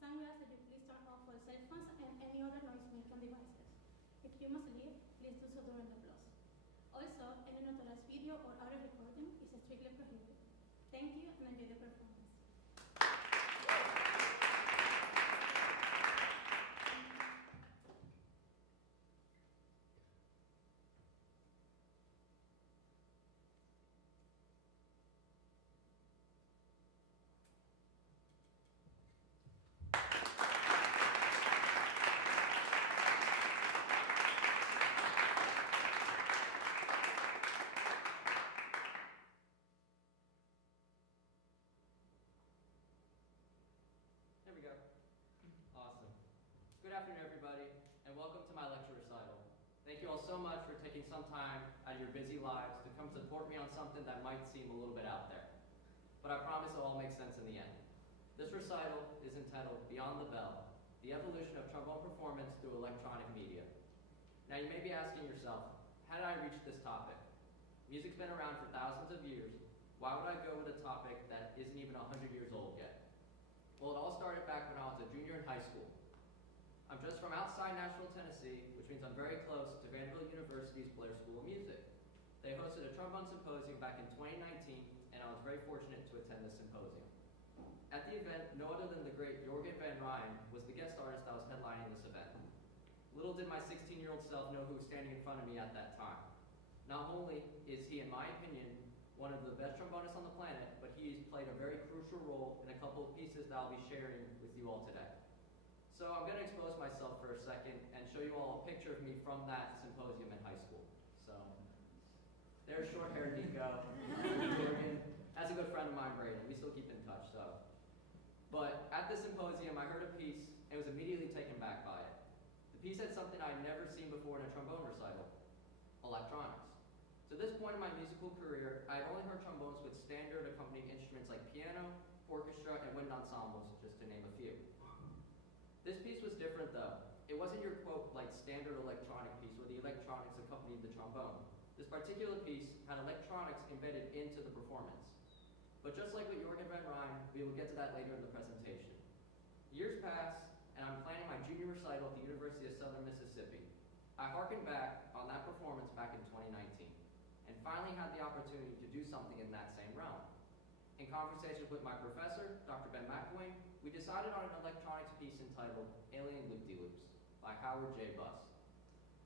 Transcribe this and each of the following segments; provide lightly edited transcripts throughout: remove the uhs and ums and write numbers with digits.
Some we ask that you please turn off all cell phones and any other noise-making devices. If you must leave, please do so during the applause. Also, any unauthorized video or audio recording is strictly prohibited. Thank you and enjoy the performance. There we go. Awesome. Good afternoon, everybody, and welcome to my lecture recital. Thank you all so much for taking some time out of your busy lives to come support me on something that might seem a little bit out there. But I promise it'll all make sense in the end. This recital is entitled Beyond the Bell, the evolution of trombone performance through electronic media. Now you may be asking yourself, how did I reach this topic? Music's been around for thousands of years. Why would I go with a topic that isn't even 100 years old yet? Well, it all started back when I was a junior in high school. I'm just from outside Nashville, Tennessee, which means I'm very close to Vanderbilt University's Blair School of Music. They hosted a trombone symposium back in 2019, and I was very fortunate to attend this symposium. At the event, no other than the great Jorgen van Rijn was the guest artist that was headlining this event. Little did my 16-year-old self know who was standing in front of me at that time. Not only is he, in my opinion, one of the best trombonists on the planet, but he's played a very crucial role in a couple of pieces that I'll be sharing with you all today. So I'm going to expose myself for a second and show you all a picture of me from that symposium in high school. So there's short-haired Nico. That's a good friend of mine, Brayden. We still keep in touch, so. But at the symposium, I heard a piece and was immediately taken back by it. The piece had something I'd never seen before in a trombone recital: electronics. To this point in my musical career, I had only heard trombones with standard accompanying instruments like piano, orchestra, and wind ensembles, just to name a few. This piece was different though. It wasn't your quote, like standard electronic piece where the electronics accompanied the trombone. This particular piece had electronics embedded into the performance. But just like with Jorgen van Rijn, we will get to that later in the presentation. Years pass, and I'm planning my junior recital at the University of Southern Mississippi. I harkened back on that performance back in 2019. And finally had the opportunity to do something in that same realm. In conversations with my professor, Dr. Ben McElwain, we decided on an electronics piece entitled Alien Loop-de-Loops by Howard J. Buss.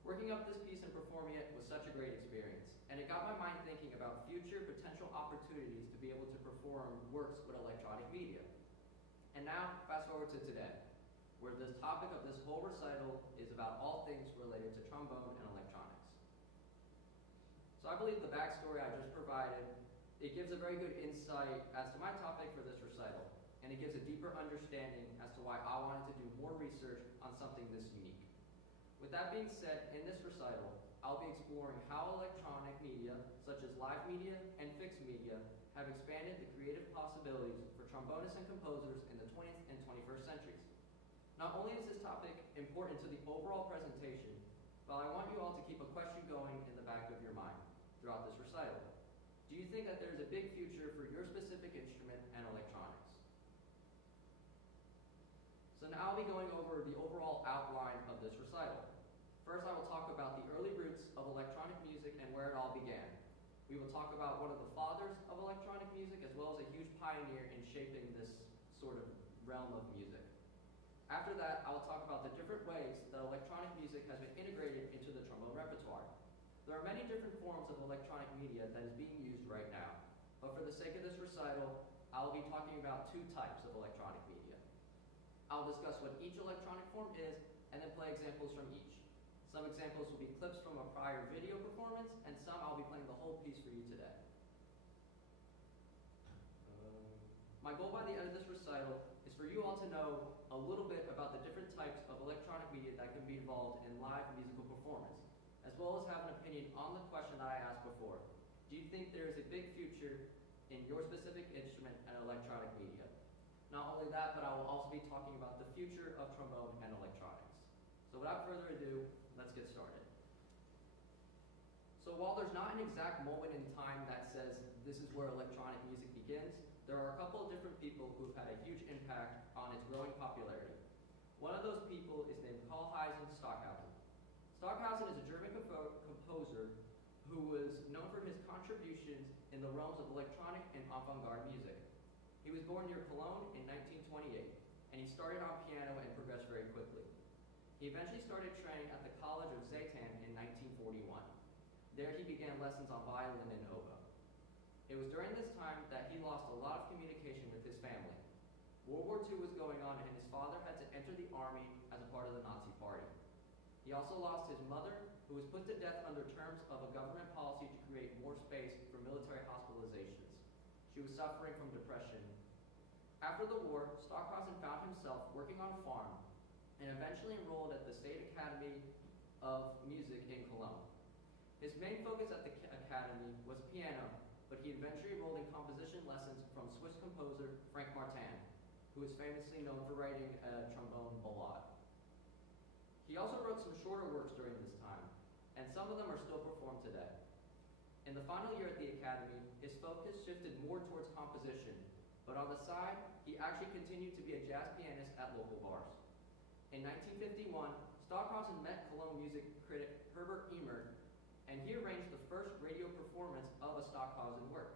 Working up this piece and performing it was such a great experience, and it got my mind thinking about future potential opportunities to be able to perform works with electronic media. And now, fast forward to today, where the topic of this whole recital is about all things related to trombone and electronics. So I believe the backstory I just provided, it gives a very good insight as to my topic for this recital, and it gives a deeper understanding as to why I wanted to do more research on something this unique. With that being said, in this recital, I'll be exploring how electronic media, such as live media and fixed media, have expanded the creative possibilities for trombonists and composers in the 20th and 21st centuries. Not only is this topic important to the overall presentation, but I want you all to keep a question going in the back of your mind throughout this recital. Do you think that there's a big future for your specific instrument and electronics? So now I'll be going over the overall outline of this recital. First, I will talk about the early roots of electronic music and where it all began. We will talk about one of the fathers of electronic music, as well as a huge pioneer in shaping this sort of realm of music. After that, I will talk about the different ways that electronic music has been integrated into the trombone repertoire. There are many different forms of electronic media that is being used right now, but for the sake of this recital, I will be talking about two types of electronic media. I'll discuss what each electronic form is, and then play examples from each. Some examples will be clips from a prior video performance, and some I'll be playing the whole piece for you today. My goal by the end of this recital is for you all to know a little bit about the different types of electronic media that can be involved in live musical performance, as well as have an opinion on the question that I asked before. Do you think there is a big future in your specific instrument and electronic media? Not only that, but I will also be talking about the future of trombone and electronics. So without further ado, let's get started. So while there's not an exact moment in time that says this is where electronic music begins, there are a couple of different people who have had a huge impact on its growing popularity. One of those people is named Karlheinz Stockhausen. Stockhausen is a German composer who was known for his contributions in the realms of electronic and avant-garde music. He was born near Cologne in 1928, and he started on piano and progressed very quickly. He eventually started training at the College of Recital in 1941. There he began lessons on violin and oboe. It was during this time that he lost a lot of communication with his family. World War II was going on, and his father had to enter the army as a part of the Nazi Party. He also lost his mother, who was put to death under terms of a government policy to create more space for military hospitalizations. She was suffering from depression. After the war, Stockhausen found himself working on a farm and eventually enrolled at the State Academy of Music in Cologne. His main focus at the academy was piano, but he eventually enrolled in composition lessons from Swiss composer Frank Martin, who is famously known for writing a trombone ballade. He also wrote some shorter works during this time, and some of them are still performed today. In the final year at the academy, his focus shifted more towards composition, but on the side, he actually continued to be a jazz pianist at local bars. In 1951, Stockhausen met Cologne music critic Herbert Emer, and he arranged the first radio performance of a Stockhausen work.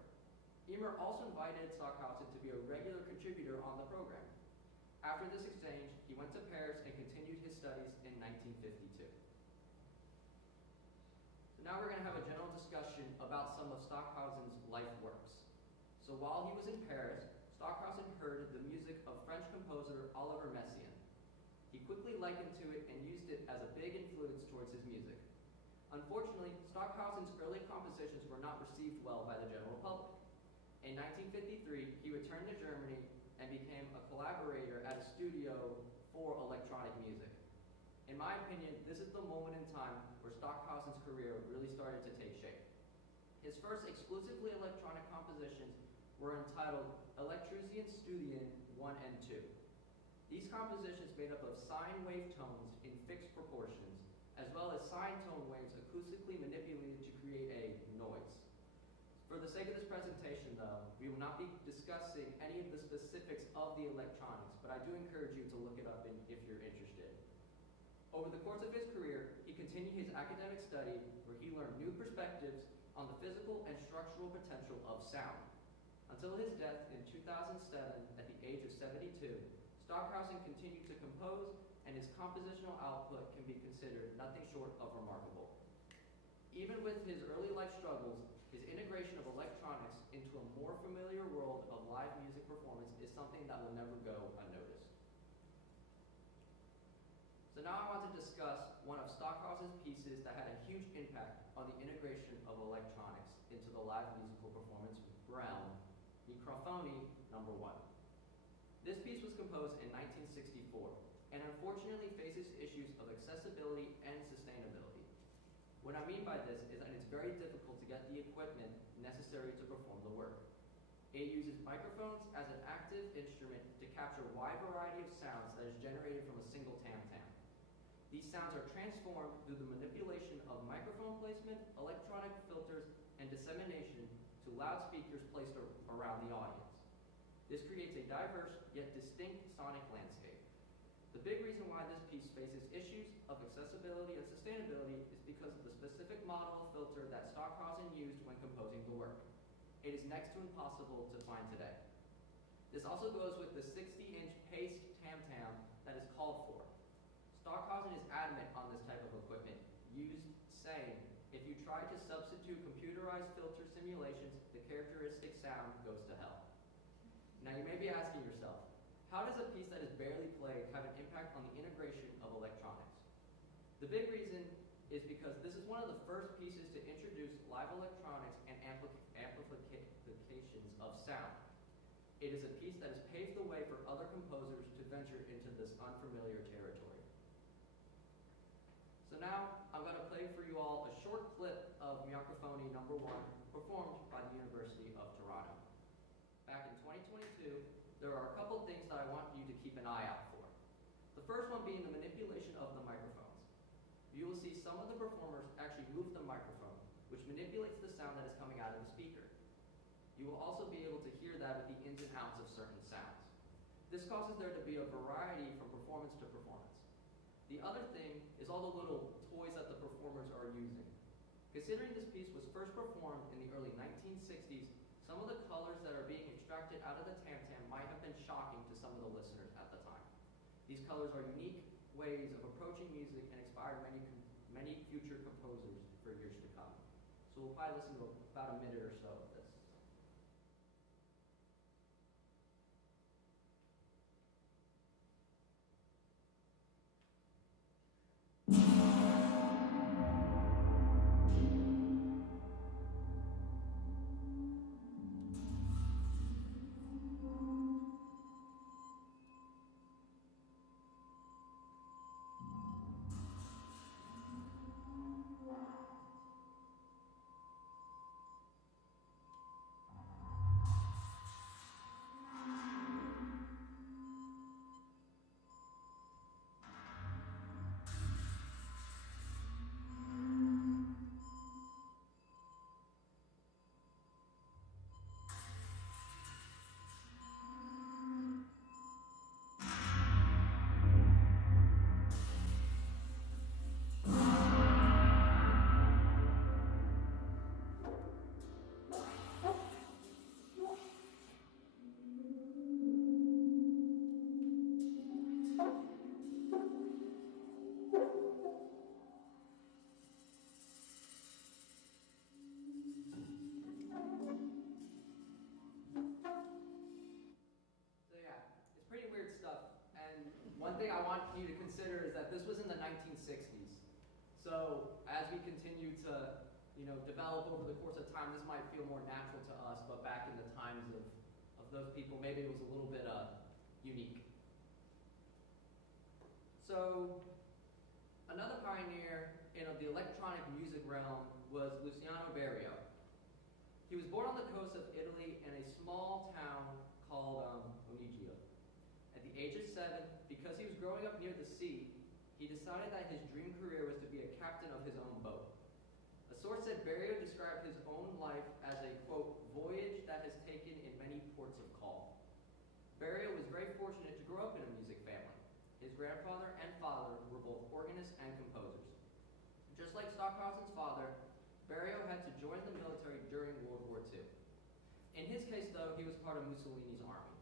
Emer also invited Stockhausen to be a regular contributor on the program. After this exchange, he went to Paris and continued his studies in 1952. So now we're going to have a general discussion about some of Stockhausen's life works. So while he was in Paris, Stockhausen heard the music of French composer Olivier Messiaen. He quickly likened to it and used it as a big influence towards his music. Unfortunately, Stockhausen's early compositions were not received well by the general public. In 1953, he returned to Germany and became a collaborator at a studio for electronic music. In my opinion, this is the moment in time where Stockhausen's career really started to take shape. His first exclusively electronic compositions were entitled Elektrischen Studien 1 and 2. These compositions made up of sine wave tones in fixed proportions, as well as sine tone waves acoustically manipulated to create a noise. For the sake of this presentation, though, we will not be discussing any of the specifics of the electronics, but I do encourage you to look it up if you're interested. Over the course of his career, he continued his academic study, where he learned new perspectives on the physical and structural potential of sound. Until his death in 2007 at the age of 72, Stockhausen continued to compose, and his compositional output can be considered nothing short of remarkable. Even with his early life struggles, his integration of electronics into a more familiar world of live music performance is something that will never go unnoticed. So now I want to discuss one of Stockhausen's pieces that had a huge impact on the integration of electronics into the live musical performance realm, Microphony Number 1. This piece was composed in 1964, and unfortunately faces issues of accessibility and sustainability. What I mean by this is that it's very difficult to get the equipment necessary to perform the work. It uses microphones as an active instrument to capture a wide variety of sounds that is generated from a single tam-tam. These sounds are transformed through the manipulation of microphone placement, electronic filters, and dissemination to loudspeakers placed around the audience. This creates a diverse yet distinct sonic landscape. The big reason why this piece faces issues of accessibility and sustainability is because of the specific model of filter that Stockhausen used when composing the work. It is next to impossible to find today. This also goes with the 60-inch paced tam-tam that is called for. Stockhausen is adamant on this type of equipment, saying, if you try to substitute computerized filter simulations, the characteristic sound goes to hell. Now you may be asking yourself, how does a piece that is barely played have an impact on the integration of electronics? The big reason is because this is one of the first pieces to introduce live electronics and amplifications of sound. It is a piece that has paved the way for other composers to venture into this unfamiliar territory. So now I'm going to play for you all a short clip of Microphony Number 1 performed by the University of Toronto. Back in 2022, there are a couple things that I want you to keep an eye out for. The first one being the manipulation of the microphones. You will see some of the performers actually move the microphone, which manipulates the sound that is coming out of the speaker. You will also be able to hear that with the ins and outs of certain sounds. This causes there to be a variety from performance to performance. The other thing is all the little toys that the performers are using. Considering this piece was first performed in the early 1960s, some of the colors that are being extracted out of the tam-tam might have been shocking to some of the listeners at the time. These colors are unique ways of approaching music and inspired many future composers for years to come. So we'll probably listen to about a minute or so of this. One thing I want you to consider is that this was in the 1960s. So as we continue to, develop over the course of time, this might feel more natural to us, but back in the times of those people, maybe it was a little bit unique. So another pioneer in the electronic music realm was Luciano Berio. He was born on the coast of Italy in a small town called Oneglia. At the age of 7, because he was growing up near the sea, he decided that his dream career was to be a captain of his own boat. A source said Berio described his own life as a, quote, voyage that has taken in many ports of call. Berio was very fortunate to grow up in a music family. His grandfather and father were both organists and composers. Just like Stockhausen's father, Berio had to join the military during World War II. In his case, though, he was part of Mussolini's army.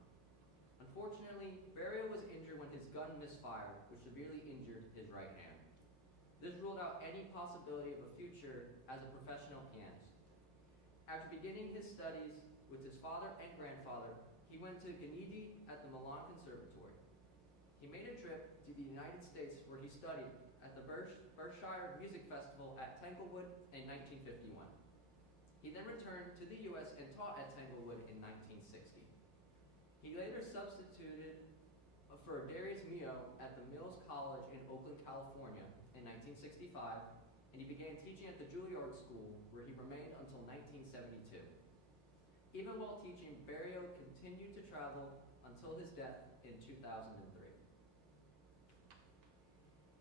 Unfortunately, Berio was injured when his gun misfired, which severely injured his right hand. This ruled out any possibility of a future as a professional pianist. After beginning his studies with his father and grandfather, he went to Ganidi at the Milan Conservatory. He made a trip to the United States where he studied at the Berkshire Music Festival at Tanglewood in 1951. He then returned to the U.S. and taught at Tanglewood in 1960. He later substituted for Darius Milhaud at the Mills College in Oakland, California in 1965, and he began teaching at the Juilliard School, where he remained until 1972. Even while teaching, Berio continued to travel until his death in 2003.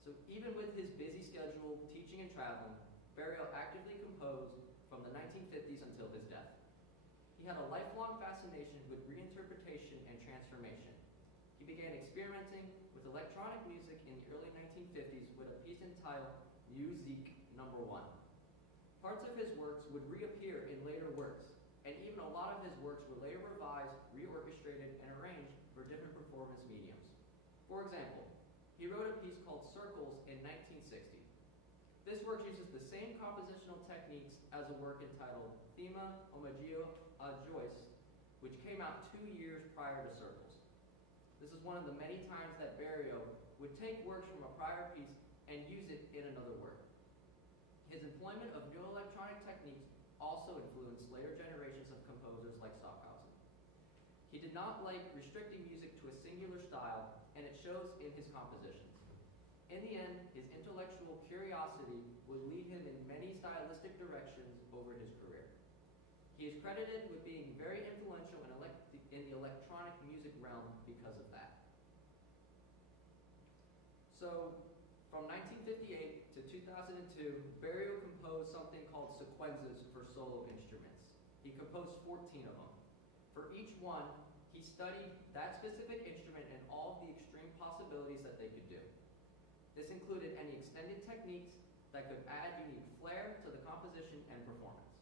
So even with his busy schedule teaching and traveling, Berio actively composed from the 1950s until his death. He had a lifelong fascination with reinterpretation and transformation. He began experimenting with electronic music in the early 1950s with a piece entitled Musik No. 1. Parts of his works would reappear in later works, and even a lot of his works were later revised, reorchestrated, and arranged for different performance mediums. For example, he wrote a piece called Circles in 1960. This work uses the same compositional techniques as a work entitled Thema Omagio a Joyce, which came out 2 years prior to Circles. This is one of the many times that Berio would take works from a prior piece and use it in another work. His employment of new electronic techniques also influenced later generations of composers like Stockhausen. He did not like restricting music to a singular style, and it shows in his compositions. In the end, his intellectual curiosity would lead him in many stylistic directions over his career. He is credited with being very influential in the electronic music realm because of that. So, from 1958 to 2002, Berio composed something called sequenzas for solo instruments. He composed 14 of them. For each one, he studied that specific instrument and all of the extreme possibilities that they could do. This included any extended techniques that could add unique flair to the composition and performance.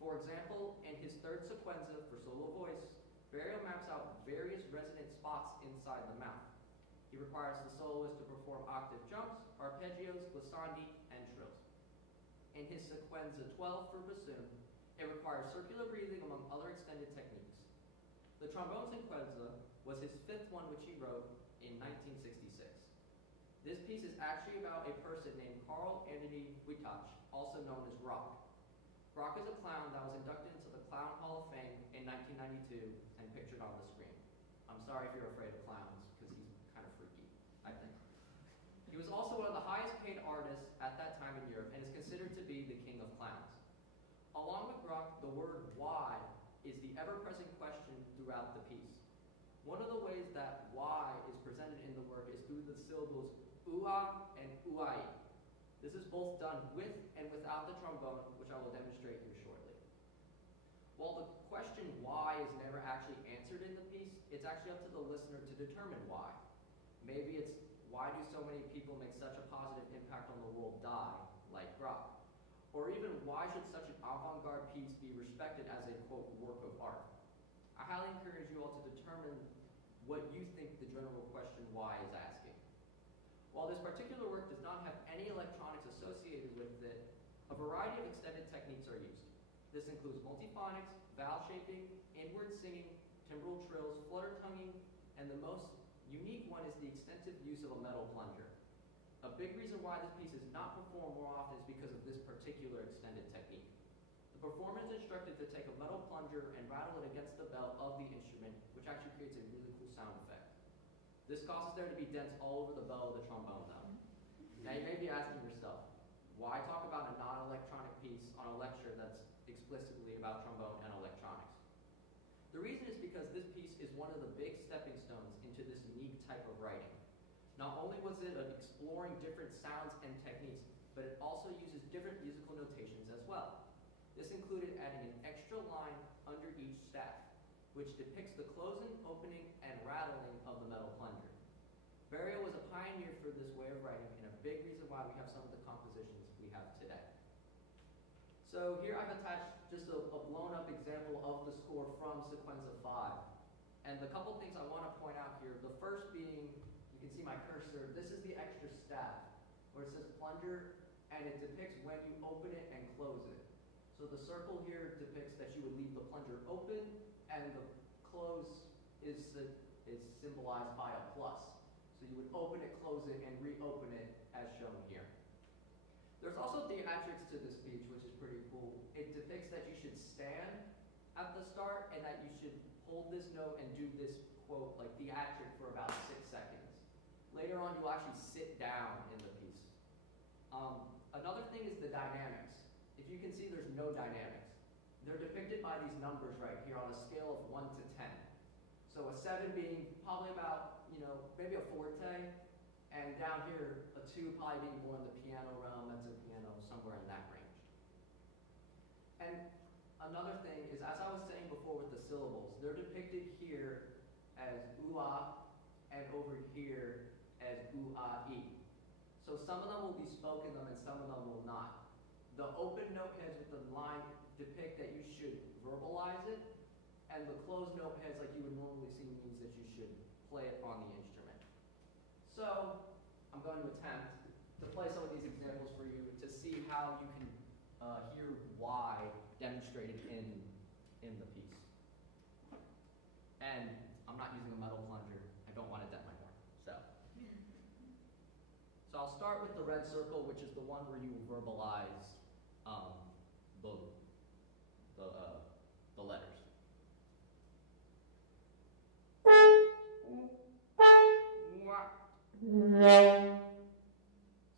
For example, in his third sequenza for solo voice, Berio maps out various resonant spots inside the mouth. He requires the soloist to perform octave jumps, arpeggios, glissandi, and trills. In his sequenza 12 for bassoon, it requires circular breathing among other extended techniques. The trombone sequenza was his fifth one, which he wrote in 1966. This piece is actually about a person named Carl Anthony Witach, also known as Rock. Rock is a clown that was inducted into the Clown Hall of Fame in 1992 and pictured on the screen. I'm sorry if you're afraid of clowns, because he's kind of freaky, I think. He was also one of the highest paid artists at that time in Europe and is considered to be the king of clowns. Along with Rock, the word why is the ever-present question throughout the piece. One of the ways that why is presented in the work is through the syllables ua and uai. This is both done with and without the trombone, which I will demonstrate here shortly. While the question why is never actually answered in the piece, it's actually up to the listener to determine why. Maybe it's why do so many people make such a positive impact on the world die, like Rock? Or even why should such an avant-garde piece be respected as a, quote, work of art? I highly encourage you all to determine what you think the general question why is asking. While this particular work does not have any electronics associated with it, a variety of extended techniques are used. This includes multiphonics, vowel shaping, inward singing, timbral trills, flutter tonguing, and the most unique one is the extensive use of a metal plunger. A big reason why this piece is not performed more often is because of this particular extended technique. The performer is instructed to take a metal plunger and rattle it against the bell of the instrument, which actually creates a really cool sound effect. This causes there to be dents all over the bell of the trombone, though. Now you may be asking yourself, why talk about a non-electronic piece on a lecture that's explicitly about trombone and electronics? The reason is because this piece is one of the big stepping stones into this unique type of writing. Not only was it exploring different sounds and techniques, but it also uses different musical notations as well. This included adding an extra line under each staff, which depicts the closing, opening, and rattling of the metal plunger. Berio was a pioneer for this way of writing and a big reason why we have some of the compositions we have today. So here I've attached just a blown up example of the score from Sequenza 5. And the couple things I want to point out here, the first being, you can see my cursor, this is the extra staff, where it says plunger, and it depicts when you open it and close it. So the circle here depicts that you would leave the plunger open, and the close is symbolized by a plus. So you would open it, close it, and reopen it as shown here. There's also theatrics to this speech, which is pretty cool. It depicts that you should stand at the start and that you should hold this note and do this quote like theatric for about 6 seconds. Later on, you'll actually sit down in the piece. Another thing is the dynamics. If you can see, there's no dynamics. They're depicted by these numbers right here on a scale of 1 to 10. So a 7 being probably about, maybe a forte, and down here, a 2 probably being more in the piano realm, mezzo piano, somewhere in that range. And another thing is, as I was saying before with the syllables, they're depicted here as ua, and over here as ua-e. So some of them will be spoken them and some of them will not. The open note heads with the line depict that you should verbalize it, and the closed note heads like you would normally see means that you should play it on the instrument. So I'm going to attempt to play some of these examples for you to see how you can hear why demonstrated in the piece. And I'm not using a metal plunger. I don't want to dent my horn. So I'll start with the red circle, which is the one where you verbalize the letters.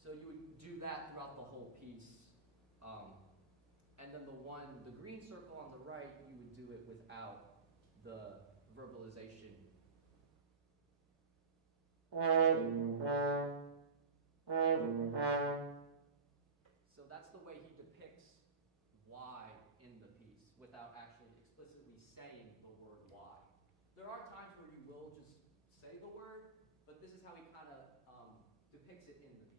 So you would do that throughout the whole piece. And then the green circle on the right, you would do it without the verbalization. So that's the way he depicts why in the piece without actually explicitly saying the word why. There are times where you will just say the word, but this is how he kind of depicts it in the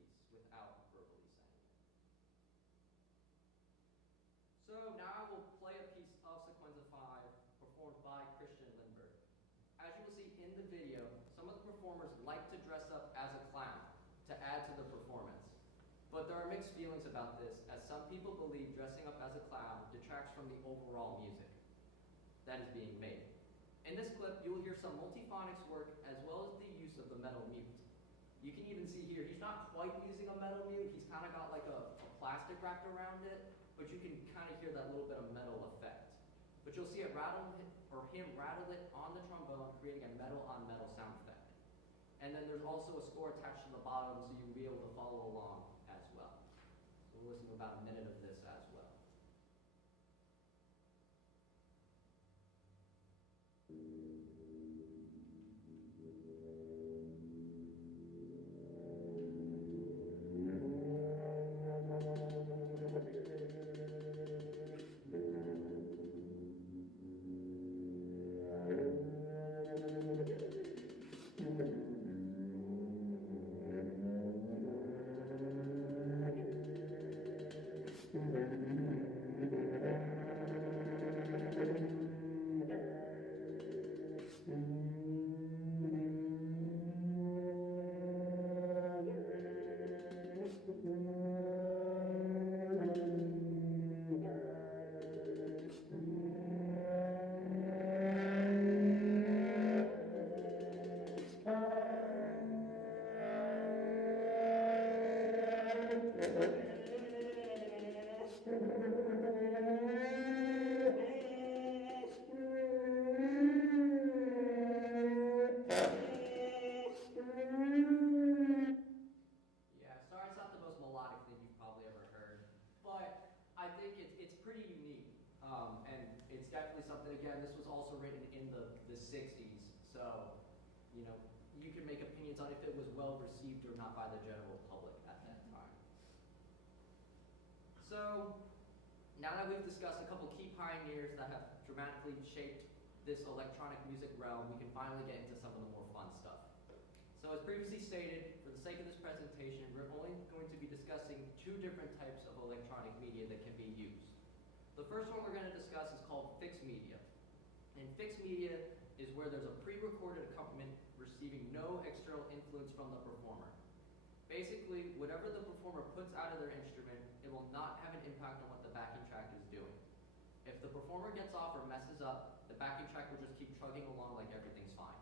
feelings about this, as some people believe dressing up as a clown detracts from the overall music that is being made. In this clip, you will hear some multiphonics work as well as the use of the metal mute. You can even see here, he's not quite using a metal mute, he's kind of got like a plastic wrapped around it, but you can kind of hear that little bit of metal effect. But you'll see it him rattle it on the trombone, creating a metal on metal sound effect. And then there's also a score attached to the bottom so you'll be able to follow along as well. So we'll listen to about a minute of this as well. Again, this was also written in the 60s, so, you know, you can make opinions on if it was well received or not by the general public at that time. So, now that we've discussed a couple key pioneers that have dramatically shaped this electronic music realm, we can finally get into some of the more fun stuff. So as previously stated, for the sake of this presentation, we're only going to be discussing two different types of electronic media that can be used. The first one we're going to discuss is called fixed media. And fixed media is where there's a pre-recorded accompaniment receiving no external influence from the performer. Basically, whatever the performer puts out of their instrument, it will not have an impact on what the backing track is doing. If the performer gets off or messes up, the backing track will just keep chugging along like everything's fine.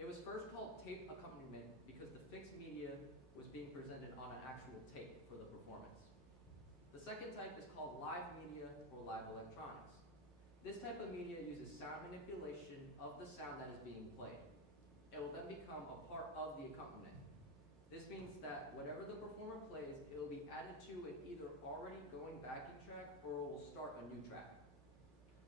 It was first called tape accompaniment because the fixed media was being presented on an actual tape for the performance. The second type is called live media or live electronics. This type of media uses sound manipulation of the sound that is being played. It will then become a part of the accompaniment. This means that whatever the performer plays, it will be added to an either already going backing track or it will start a new track.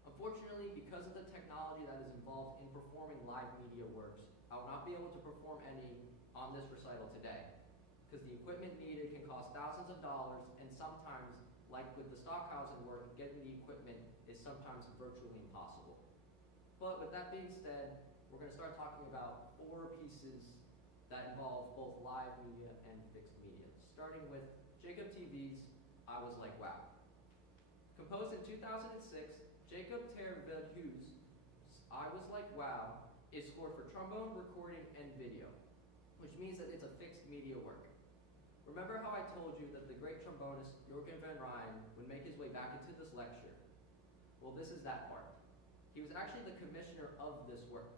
Unfortunately, because of the technology that is involved in performing live media works, I will not be able to perform any on this recital today, because the equipment needed can cost thousands of dollars, and sometimes, like with the Stockhausen work, getting the equipment is sometimes virtually impossible. But with that being said, we're going to start talking about 4 pieces that involve both live media and fixed media, starting with Jacob TV's I Was Like Wow. Composed in 2006, Jacob Tervelhu's I Was Like Wow is scored for trombone, recording, and video, which means that it's a fixed media work. Remember how I told you that the great trombonist Joachim van Rijn would make his way back into this lecture? Well, this is that part. He was actually the commissioner of this work.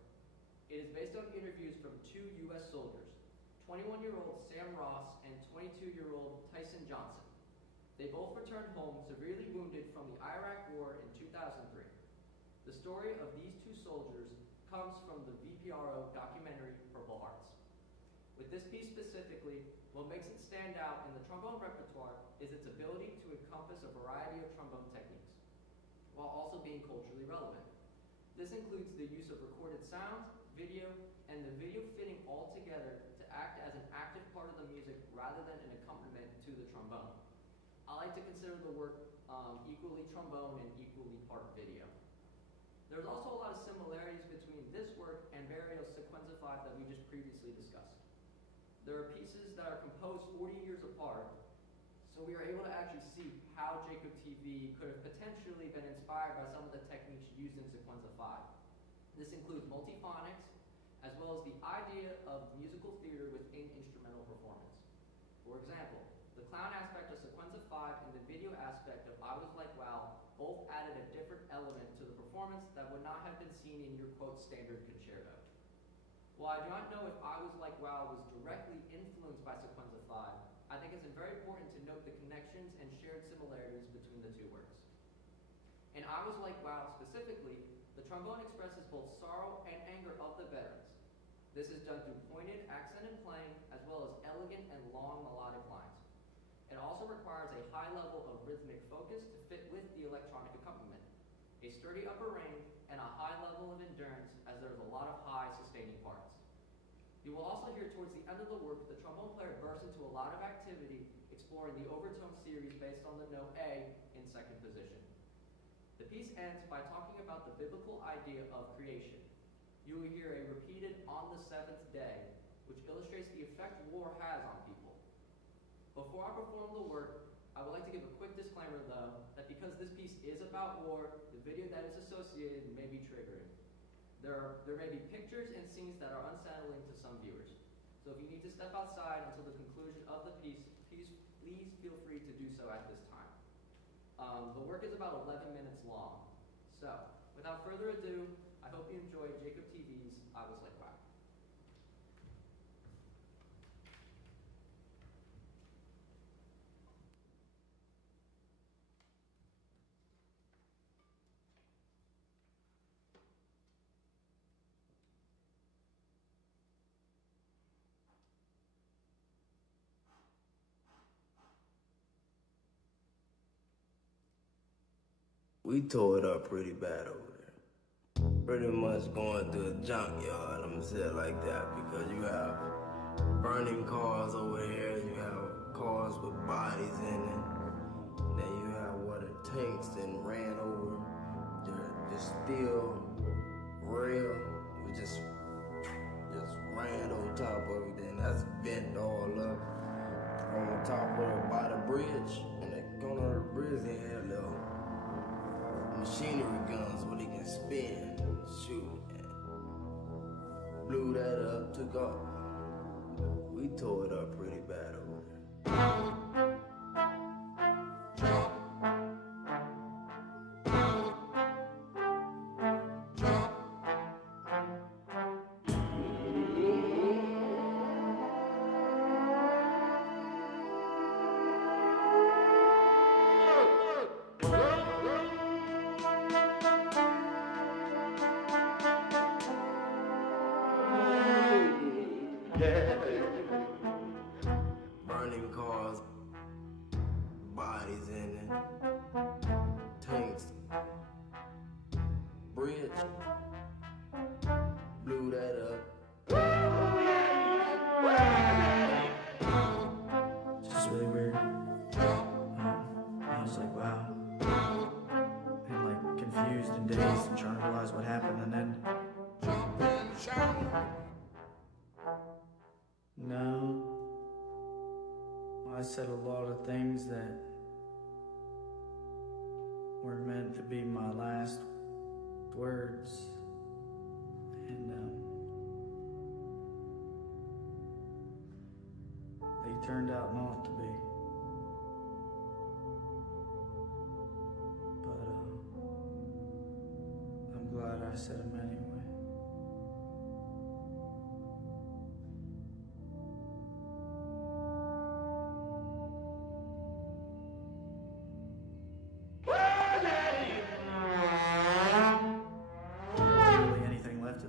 It is based on interviews from 2 U.S. soldiers, 21-year-old Sam Ross and 22-year-old Tyson Johnson. They both returned home severely wounded from the Iraq War in 2003. The story of these 2 soldiers comes from the VPRO documentary Purple Hearts. With this piece specifically, what makes it stand out in the trombone repertoire is its ability to encompass a variety of trombone techniques, while also being culturally relevant. This includes the use of recorded sounds, video, and the video fitting all together to act as an active part of the music rather than an accompaniment to the trombone. I like to consider the work equally trombone and equally part video. There's also a lot of similarities between this work and Berrios Sequenza 5 that we just previously discussed. There are pieces that are composed 40 years apart, so we are able to actually see how Jacob TV could have potentially been inspired by some of the techniques used in Sequenza 5. This includes multiphonics, as well as the idea of musical theater within instrumental performance. For example, the clown aspect of Sequenza I Was Like Wow both added a different element to the performance that would not have been seen in your quote standard concerto. While I do not know if I Was Like Wow was directly influenced by Sequenza 5, I think it's very important to note the connections and shared similarities between the two works. In I Was Like Wow specifically, the trombone expresses both sorrow and anger of the veterans. This is done through pointed, accented playing, as well as elegant and long melodic lines. It also requires a high level of rhythmic focus to fit with the electronic accompaniment, a sturdy upper range, and a high level of endurance as there is a lot of high sustaining parts. You will also hear towards the end of the work the trombone player bursts into a lot of activity exploring the overtone series based on the note A in second position. The piece ends by talking about the biblical idea of creation. You will hear a repeated on the seventh day, which illustrates the effect war has on people. Before I perform the work, I would like to give a quick disclaimer though, that because this piece is about war, the video that is associated may be triggering. There may be pictures and scenes that are unsettling to some viewers. So if you need to step outside until the conclusion of the piece, please feel free to do so at this time. The work is about 11 minutes long. So, without further ado, I hope you enjoy Jacob TV's I Was Like Wow. We tore it up pretty bad over there. Pretty much going through a junkyard, I'm gonna say it like that, because you have burning cars over here, you have cars with bodies in it, then you have water tanks that ran over, the steel rail was just ran on top of it, and that's bent all up on top of by the bridge, and the corner of the bridge they had little machinery guns where they can spin and shoot. And blew that up, took off. We tore it up pretty bad over there. Burning cars, bodies in it, tanks, bridge, blew that up. It's just really weird. I was like, wow. And like confused and dazed and trying to realize what happened, and then no. I said a lot of things that were meant to be my last words, and they turned out not to be. But I'm glad I said them anyway.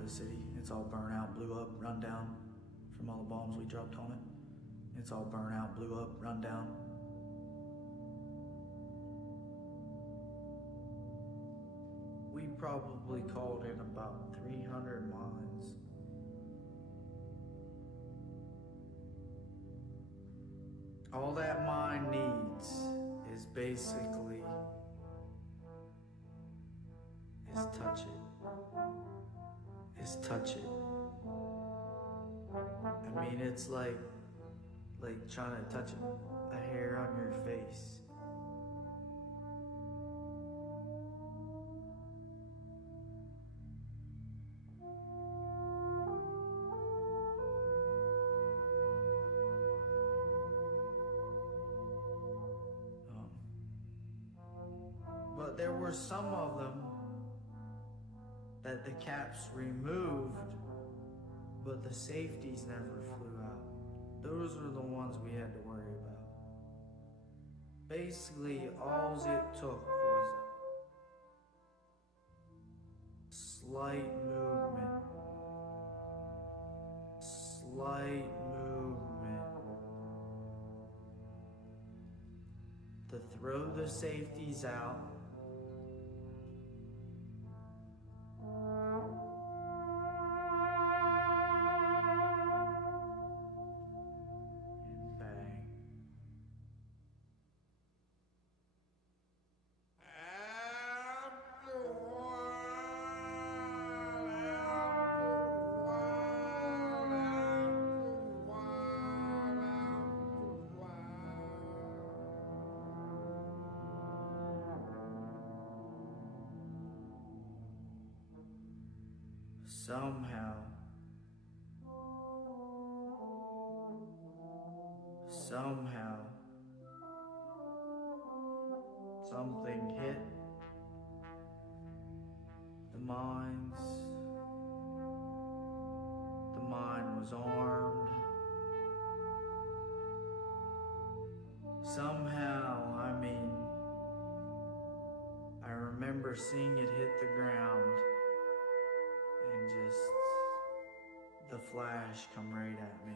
City. It's all burnt out, blew up, run down from all the bombs we dropped on it. It's all burnt out, blew up, run down. We probably called in about 300 mines. All that mine needs is basically touch it. Touch it. I mean, it's like trying to touch a hair on your face. But there were some of them that the caps removed, but the safeties never flew out. Those were the ones we had to worry about. Basically, all it took was a slight movement. To throw the safeties out. And bang. Somehow, something hit the mines. The mine was armed. Somehow, I remember seeing it hit the ground and just the flash come right at me.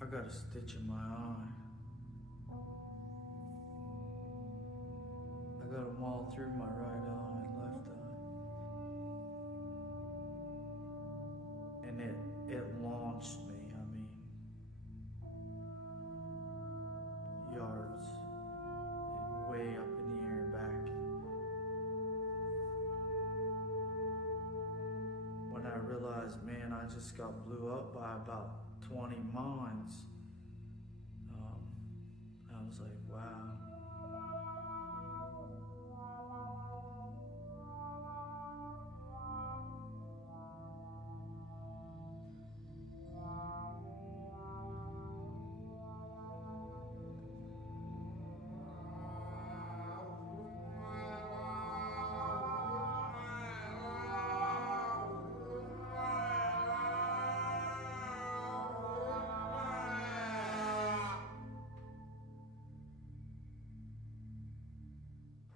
I got a stitch in my eye. I got them all through my right eye and left eye. And it launched me, yards, way up in the air and back. When I realized, man, I just got blew up by about 20 mines. I was like, wow.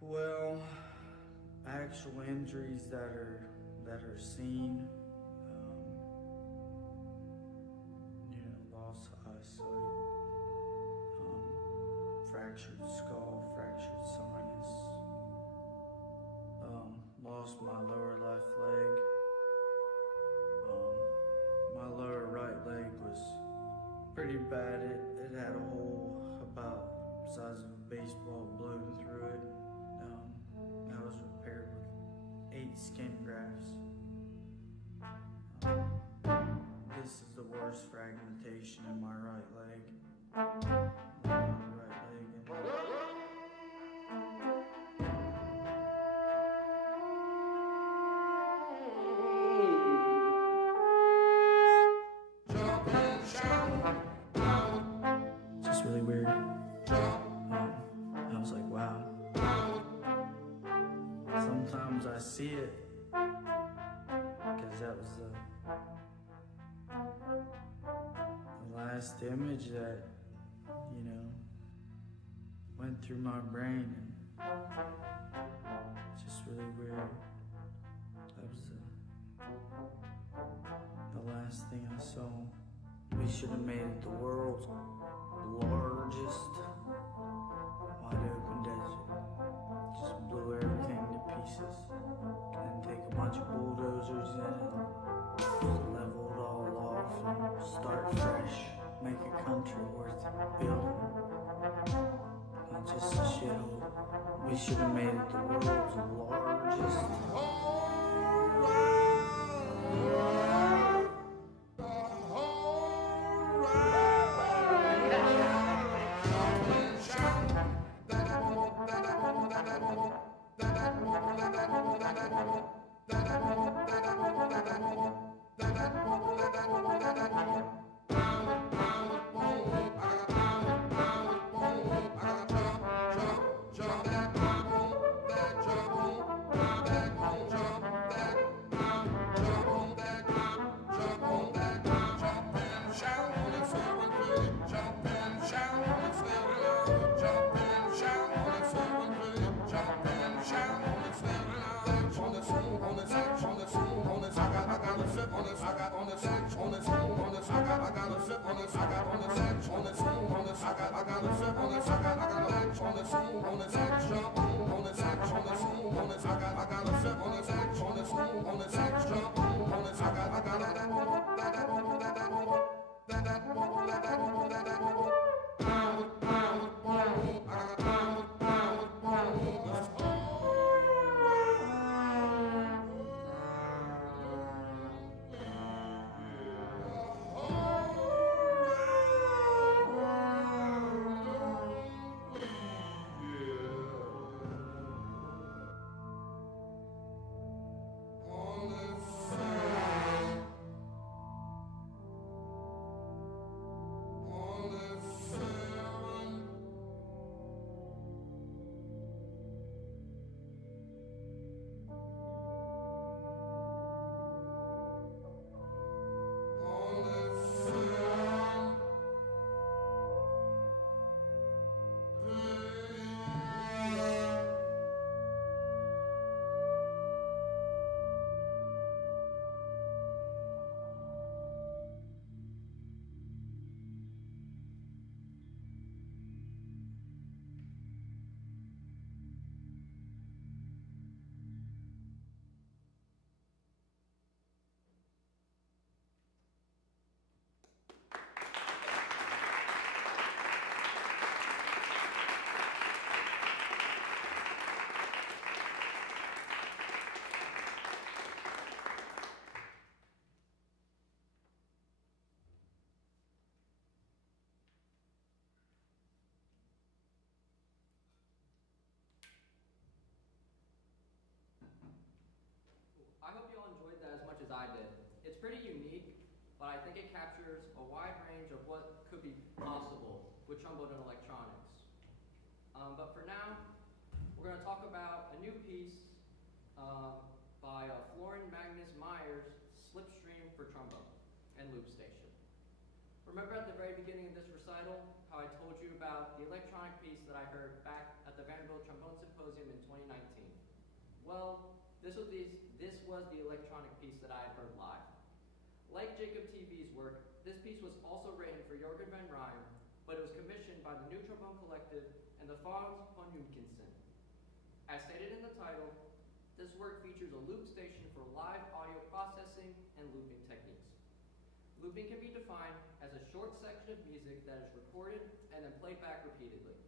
Well, actual injuries that are seen, lost eyesight, fractured skull, fractured sinus, lost my lower left leg. My lower right leg was pretty bad. It had a hole about the size of a baseball blown through it. I was repaired with 8 skin grafts. This is the worst fragmentation in my right leg. Just really weird. I was like, wow. Sometimes I see it, because that was the last image that, went through my brain, and it's just really weird. That was the last thing I saw. We should have made it the world's largest wide open desert. Just blew everything to pieces. And take a bunch of bulldozers in and level it all off and start fresh. Make a country worth building. Not just a shithole. We should have made it the world's largest but I think it captures a wide range of what could be possible with trombone and electronics. But for now, we're going to talk about a new piece by Florin Magnus Meyer's Slipstream for Trombone and Loop Station. Remember at the very beginning of this recital how I told you about the electronic piece that I heard back at the Vanderbilt Trombone Symposium in 2019? Well, this was the electronic piece that I had heard live. Like Jacob TV's work, this piece was also written for Jorgen van Rijn, but it was commissioned by the New Trombone Collective and the Fonds van Junkinson. As stated in the title, this work features a loop station for live audio processing and looping techniques. Looping can be defined as a short section of music that is recorded and then played back repeatedly.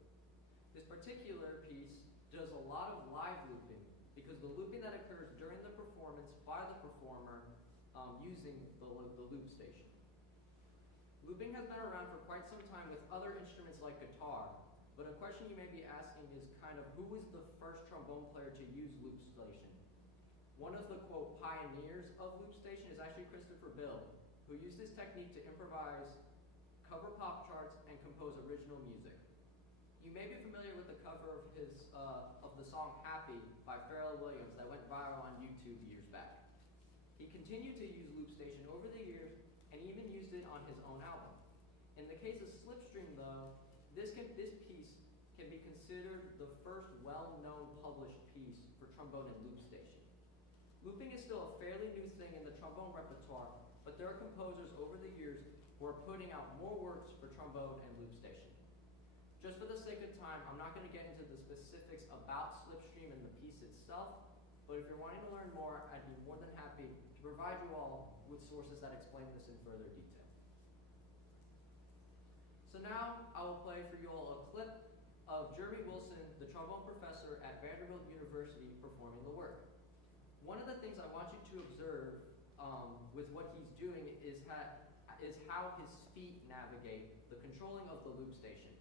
This particular piece does a lot of live looping because the looping that occurs during the performance by the performer using the loop station. Looping has been around for quite some time with other instruments like guitar, but a question you may be asking is kind of who was the first trombone player to use loop station? One of the, quote, pioneers of loop station is actually Christopher Bill, who used this technique to improvise, cover pop charts, and compose original music. You may be familiar with the cover of the song Happy by Pharrell Williams that went viral on YouTube years back. He continued to use loop station over the years and even used it on his own album. In the case of Slipstream, though, this piece can be considered the first well-known published piece for trombone and loop station. Looping is still a fairly new thing in the trombone repertoire, but there are composers over the years who are putting out more works for trombone and loop station. Just for the sake of time, I'm not going to get into the specifics about Slipstream and the piece itself, but if you're wanting to learn more, I'd be more than happy to provide you all with sources that explain this in further detail. So now I will play for you all a clip of Jeremy Wilson, the trombone professor at Vanderbilt University, performing the work. One of the things I want you to observe with what he's doing is how his feet navigate the controlling of the loop station.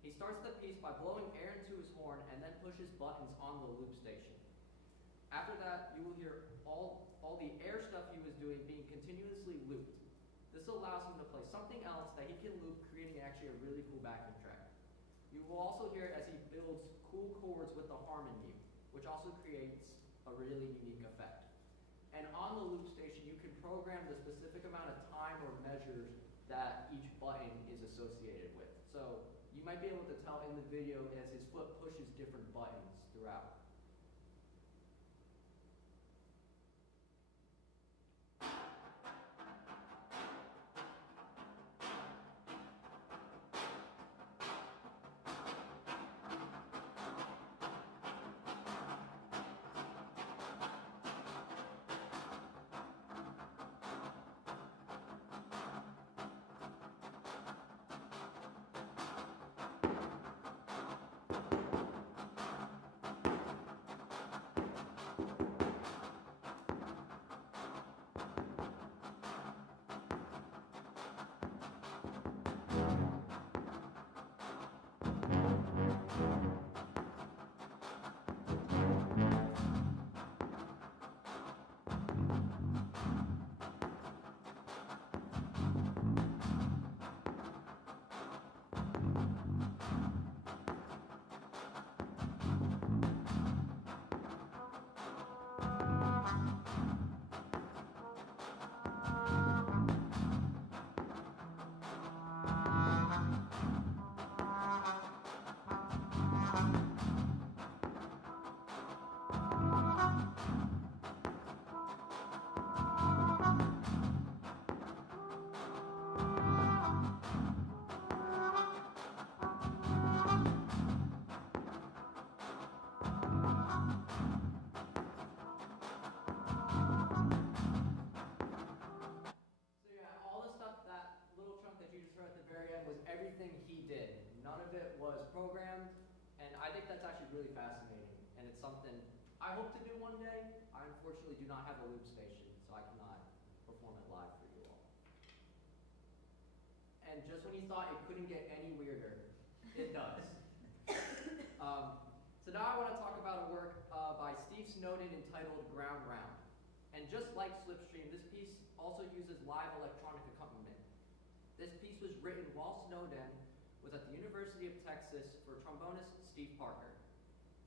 He starts the piece by blowing air into his horn and then pushes buttons on the loop station. After that, you will hear all the air stuff he was doing being continuously looped. This allows him to play something else that he can loop, creating actually a really cool backing track. You will also hear it as he builds cool chords with the harmony, which also creates a really unique effect. And on the loop station, you can program the specific amount of time or measures that each button is associated with. So you might be able to tell in the video as his foot pushes different buttons throughout. Really fascinating, and it's something I hope to do one day. I unfortunately do not have a loop station, so I cannot perform it live for you all. And just when you thought it couldn't get any weirder, it does. So now I want to talk about a work by Steve Snowden entitled Ground Round. And just like Slipstream, this piece also uses live electronic accompaniment. This piece was written while Snowden was at the University of Texas for trombonist Steve Parker.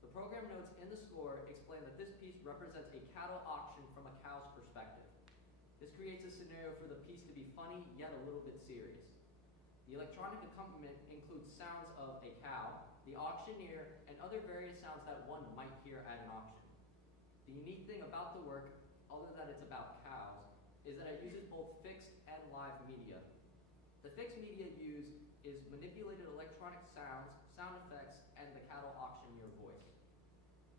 The program notes in the score explain that this piece represents a cattle auction from a cow's perspective. This creates a scenario for the piece to be funny, yet a little bit serious. The electronic accompaniment includes sounds of a cow, the auctioneer, and other various sounds that one might hear at an auction. The unique thing about the work, other than it's about cows, is that it uses both fixed and live media. The fixed media used is manipulated electronic sounds, sound effects, and the cattle auctioneer voice.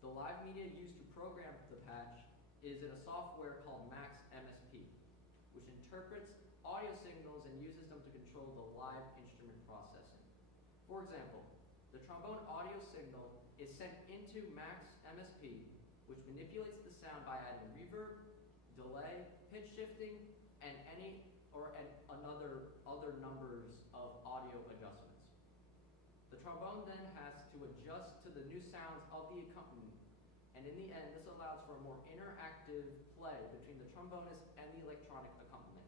The live media used to program the patch is in a software called Max MSP, which interprets audio signals and uses them to control the live instrument processing. For example, the trombone audio signal is sent into Max MSP, which manipulates the sound by adding reverb, delay, pitch shifting, and other numbers of audio adjustments. The trombone then has to adjust to the new sounds of the accompaniment, and in the end, this allows for a more interactive play between the trombonist and the electronic accompaniment.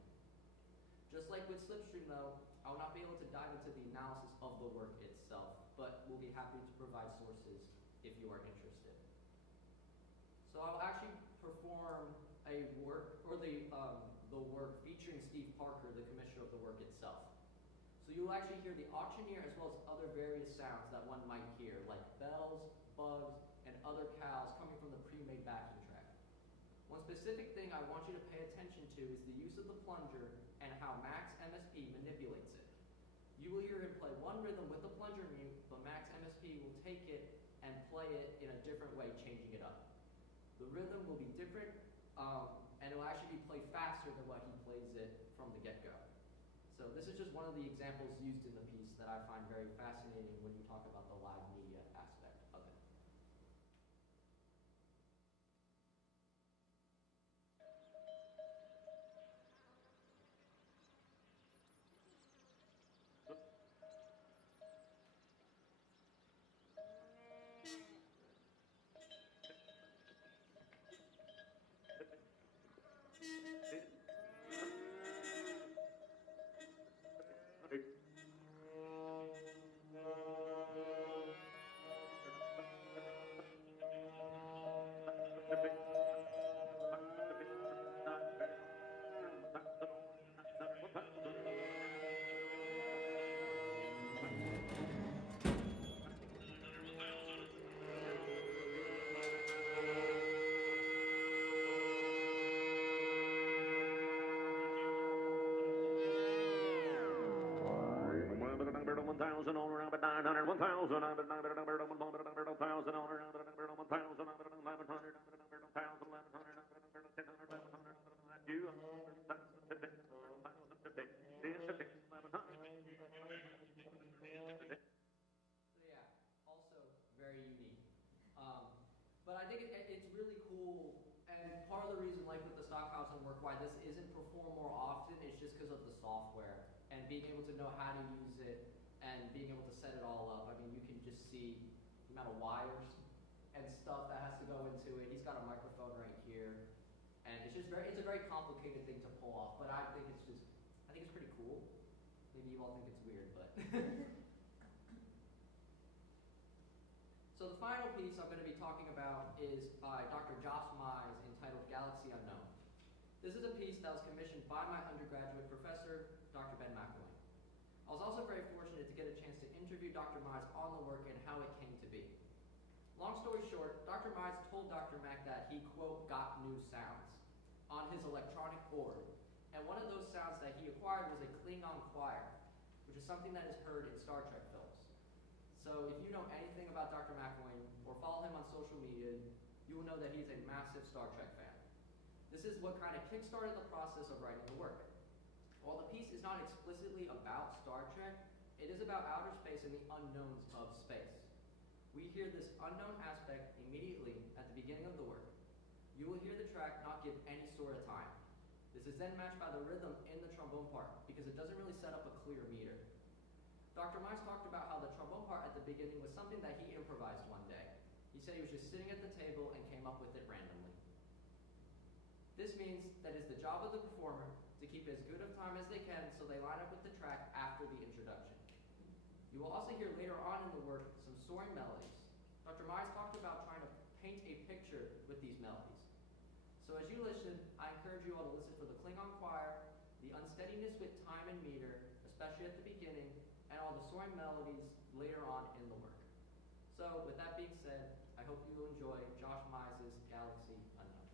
Just like with Slipstream though, I will not be able to dive into the analysis of the work itself, but will be happy to provide sources if you are interested. So I'll actually perform a work, or the work featuring Steve Parker, the commissioner of the work itself. So you'll actually hear the auctioneer as well as other various sounds that one might hear, like bells, bugs, and other cows coming from the pre-made backing track. One specific thing I want you to pay attention to is the use of the plunger and how Max MSP manipulates it. You will hear him play one rhythm with the plunger mute, but Max MSP will take it and play it in a different way, changing it up. The rhythm will be different, and it will actually be played faster than what he plays it from the get-go. So this is just one of the examples used in the piece that I find very fascinating when you talk about the live media aspect of it. But I think it's really cool, and part of the reason, like with the Stockhausen work, why this isn't performed more often is just because of the software and being able to know how to use it and being able to set it all up. I mean, you can just see the amount of wires and stuff that has to go into it. He's got a microphone right here, and it's just it's a very complicated thing to pull off. But I think it's pretty cool. Maybe you all think it's weird, but. So the final piece I'm going to be talking about is by Dr. Josh Mize, entitled Galaxy Unknown. This is a piece that was commissioned by my undergraduate professor, Dr. Ben McElwain. I was also very fortunate to get a chance to interview Dr. Mize on the work and how it came to be. Long story short, Dr. Mize told Dr. Mack that he, quote, got new sounds on his electronic board. And one of those sounds that he acquired was a Klingon choir, which is something that is heard in Star Trek films. So if you know anything about Dr. McElwain or follow him on social media, you will know that he's a massive Star Trek fan. This is what kind of kickstarted the process of writing the work. While the piece is not explicitly about Star Trek, it is about outer space and the unknowns of space. We hear this unknown aspect immediately at the beginning of the work. You will hear the track not give any sort of time. This is then matched by the rhythm in the trombone part because it doesn't really set up a clear meter. Dr. Mize talked about how the trombone part at the beginning was something that he improvised one day. He said he was just sitting at the table and came up with it randomly. This Instead, it's the job of the performer to keep as good of time as they can so they line up with the track after the introduction. You will also hear later on in the work some soaring melodies. Dr. Mize talked about trying to paint a picture with these melodies. So as you listen, I encourage you all to listen for the Klingon choir, the unsteadiness with time and meter, especially at the beginning, and all the soaring melodies later on in the work. So with that being said, I hope you will enjoy Josh Mize's Galaxy Unknown.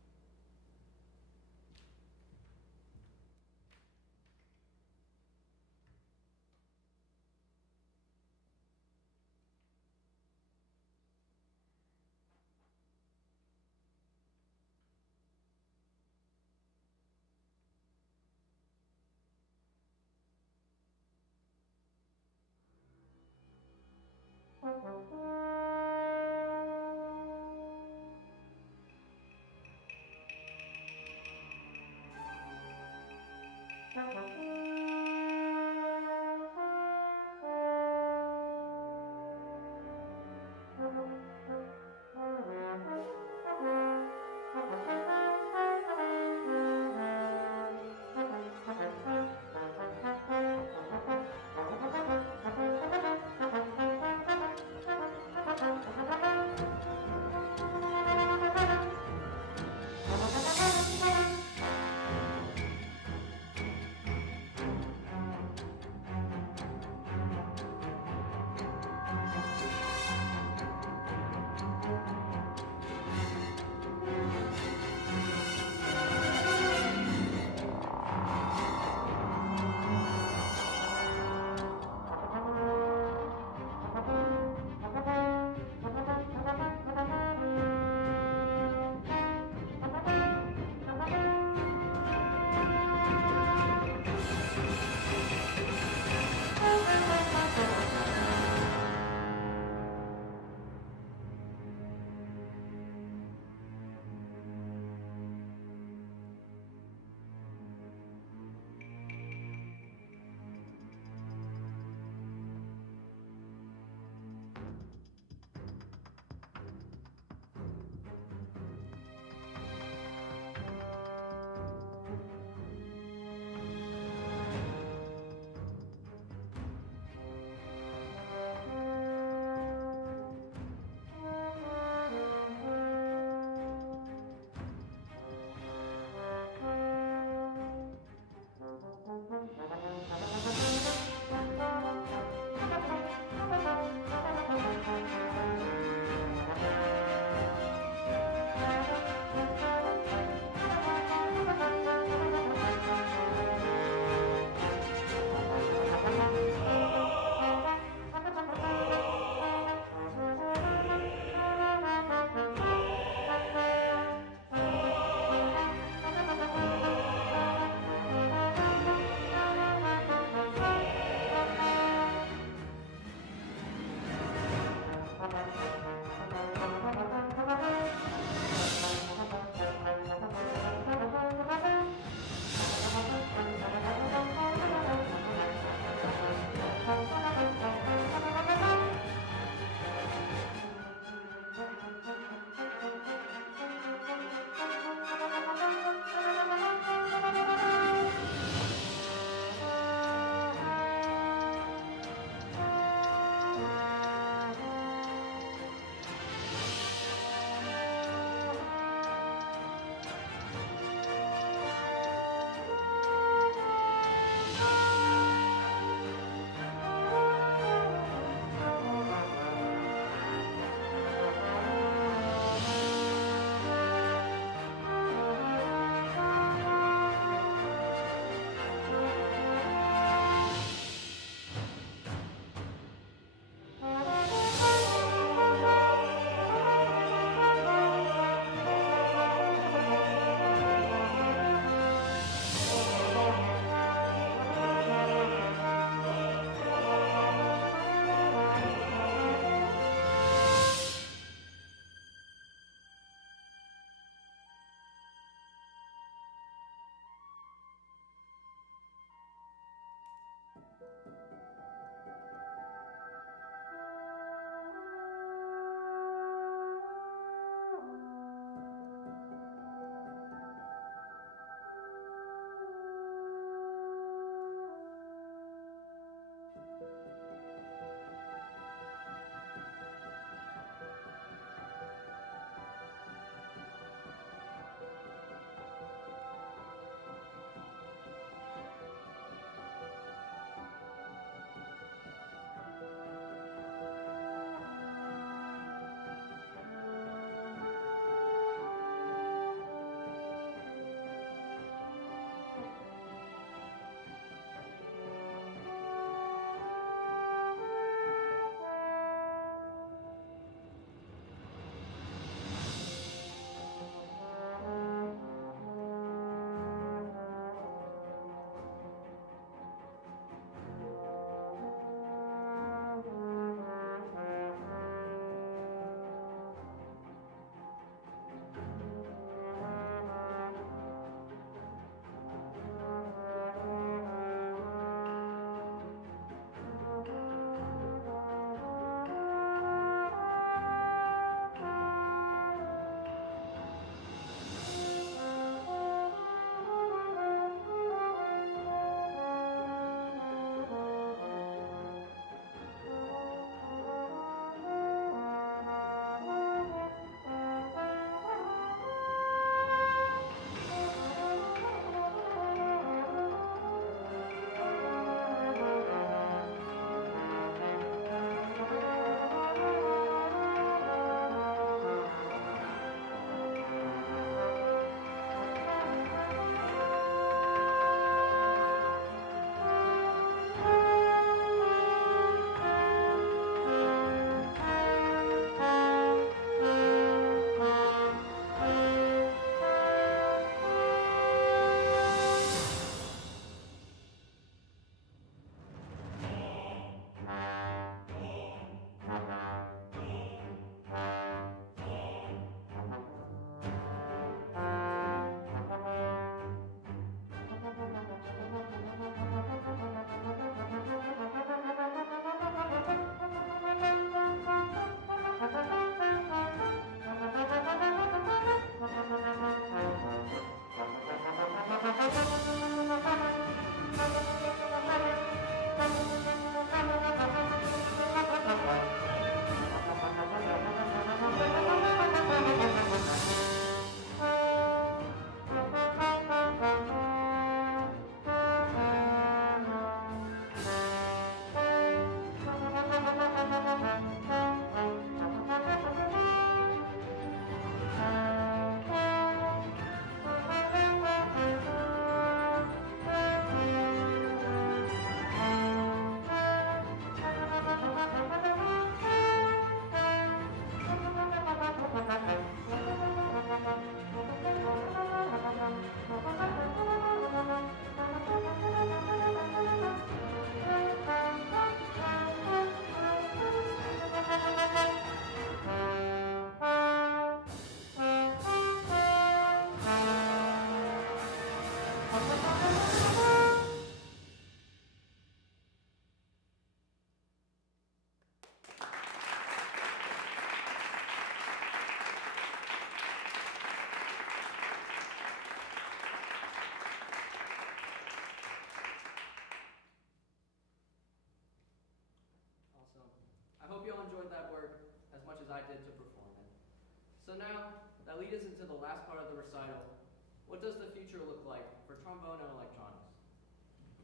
What does the future look like for trombone and electronics?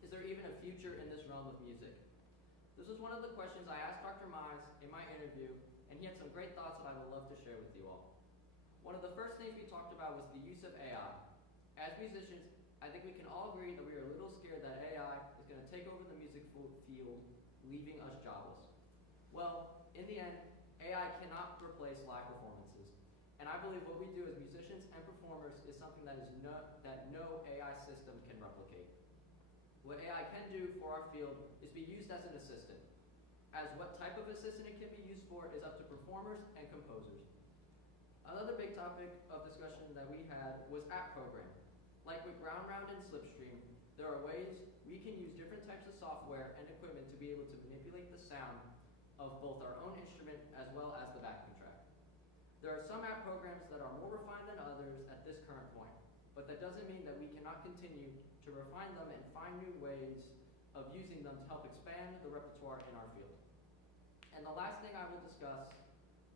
Is there even a future in this realm of music? This was one of the questions I asked Dr. Mize in my interview, and he had some great thoughts that I would love to share with you all. One of the first things we talked about was the use of AI. As musicians, I think we can all agree that we are a little scared that AI is going to take over the music field, leaving us jobless. Well, in the end, AI cannot replace live performances. And I believe what we do as musicians and performers is something that no AI system can replicate. What AI can do for our field is be used as an assistant. As what type of assistant it can be used for is up to performers and composers. Another big topic of discussion that we had was app programming. Like with Ground Round and Slipstream, there are ways we can use different types of software and equipment to be able to manipulate the sound of both our own instrument as well as the backing track. There are some app programs that are more refined than others at this current point, but that doesn't mean that we cannot continue to refine them and find new ways of using them to help expand the repertoire in our field. And the last thing I will discuss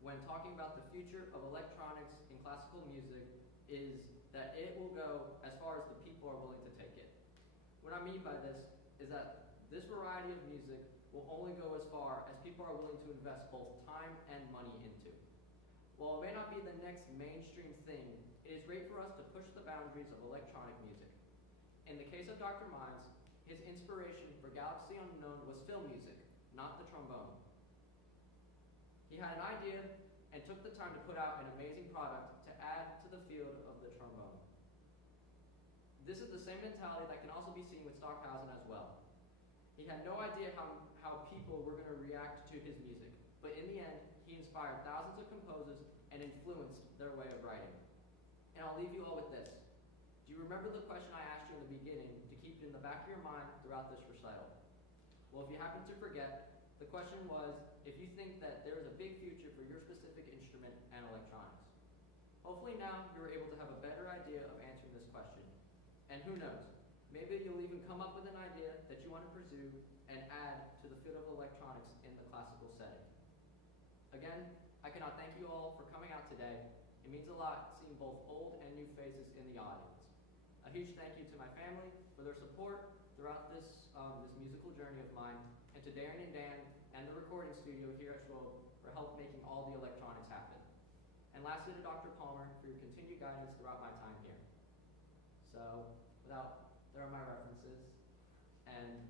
when talking about the future of electronics in classical music is that it will go as far as the people are willing to take it. What I mean by this is that this variety of music will only go as far as people are willing to invest both time and money into. While it may not be the next mainstream thing, it is great for us to push the boundaries of electronic music. In the case of Dr. Mize, his inspiration for Galaxy Unknown was film music, not the trombone. He had an idea and took the time to put out an amazing product to add to the field of the trombone. This is the same mentality that can also be seen with Stockhausen as well. He had no idea how people were going to react to his music, but in the end, he inspired thousands of composers and influenced their way of writing. And I'll leave you all with this. Do you remember the question I asked you in the beginning to keep in the back of your mind throughout this recital? Well, if you happen to forget, the question was if you think that there is a big future for your specific instrument and electronics. Hopefully now you're able to have a better idea of answering this question. And who knows, maybe you'll even come up with an idea that you want to pursue and add to the field of electronics in the classical setting. Again, I cannot thank you all for coming out today. It means a lot seeing both old and new faces in the audience. A huge thank you to my family for their support throughout this musical journey of mine, and to Darren and Dan and the recording studio here at Schwab for help making all the electronics happen. And lastly to Dr. Palmer for your continued guidance throughout my time here. So, there are my references, and